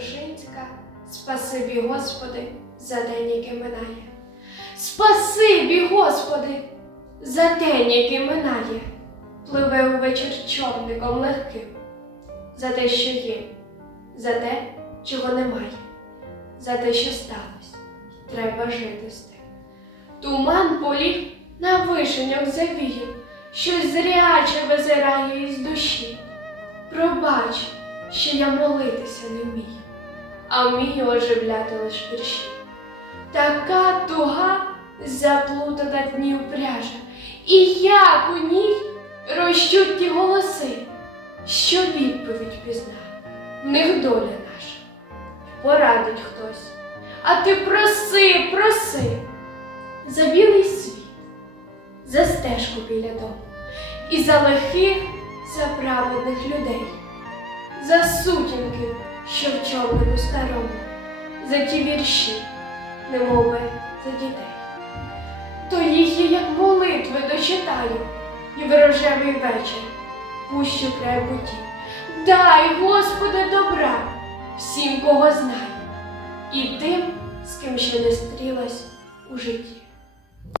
Вишинська, спасибі, Господи, за день, який минає. Спасибі, Господи, за день, який минає, пливе увечір човником легким, за те, що є, за те, чого немає, за те, що сталося, треба жити з тим. Туман поліг на вишеньок завіяв, щось зряче визирає із душі. Пробач, що я молитися не вмію, а вмію оживляти лиш вірші. Така туга заплутана днів пряжа, і як у ній рощуть ті голоси, що відповідь пізна, в них доля наша, порадить хтось. А ти проси, проси за білий світ, за стежку біля дому, і за лихих, за праведних людей, за сутінки, що в човнику старому, за ті вірші, немови за дітей. То їх я як молитви дочитаю, і в рожевий вечір пущу край буті. Дай, Господи, добра всім, кого знаю, і тим, з ким ще не стрілась у житті.